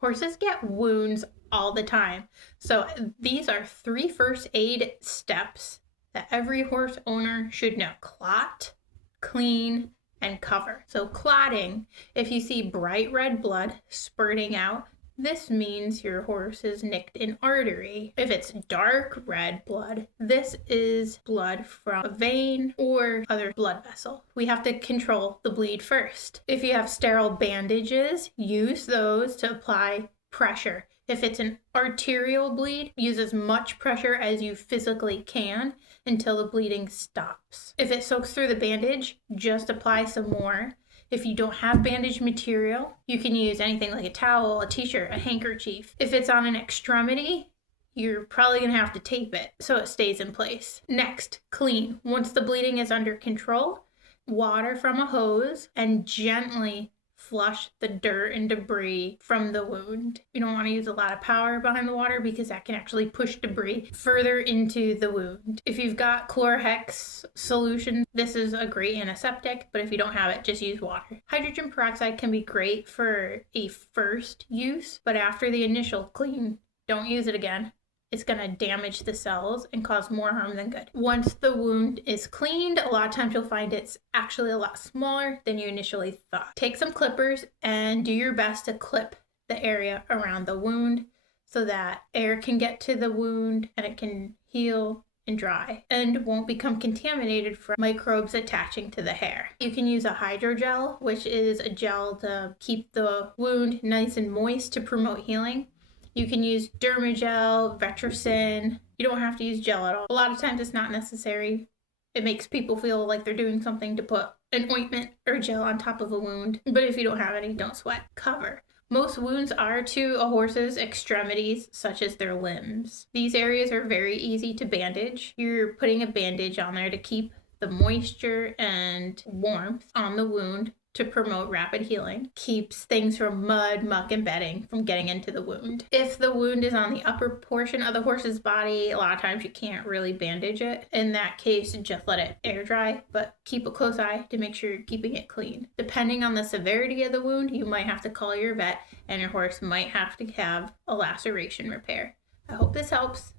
Horses get wounds all the time. So these are 3 first aid steps that every horse owner should know. Clot, clean, and cover. So clotting, if you see bright red blood spurting out, this means your horse is nicked an artery. If it's dark red blood, this is blood from a vein or other blood vessel. We have to control the bleed first. If you have sterile bandages, use those to apply pressure. If it's an arterial bleed, use as much pressure as you physically can until the bleeding stops. If it soaks through the bandage, just apply some more. If you don't have bandage material, you can use anything like a towel, a t-shirt, a handkerchief. If it's on an extremity, you're probably going to have to tape it so it stays in place. Next, clean. Once the bleeding is under control, water from a hose and gently flush the dirt and debris from the wound. You don't want to use a lot of power behind the water because that can actually push debris further into the wound. If you've got Chlorhex solution, this is a great antiseptic, but if you don't have it, just use water. Hydrogen peroxide can be great for a first use, but after the initial clean, don't use it again. It's going to damage the cells and cause more harm than good. Once the wound is cleaned, a lot of times you'll find it's actually a lot smaller than you initially thought. Take some clippers and do your best to clip the area around the wound so that air can get to the wound and it can heal and dry and won't become contaminated from microbes attaching to the hair. You can use a hydrogel, which is a gel to keep the wound nice and moist to promote healing. You can use Dermagel, Vetricin. You don't have to use gel at all. A lot of times it's not necessary. It makes people feel like they're doing something to put an ointment or gel on top of a wound. But if you don't have any, don't sweat. Cover. Most wounds are to a horse's extremities, such as their limbs. These areas are very easy to bandage. You're putting a bandage on there to keep the moisture and warmth on the wound to promote rapid healing. Keeps things from mud, muck, and bedding from getting into the wound. If the wound is on the upper portion of the horse's body, a lot of times you can't really bandage it. In that case, just let it air dry, but keep a close eye to make sure you're keeping it clean. Depending on the severity of the wound, you might have to call your vet and your horse might have to have a laceration repair. I hope this helps.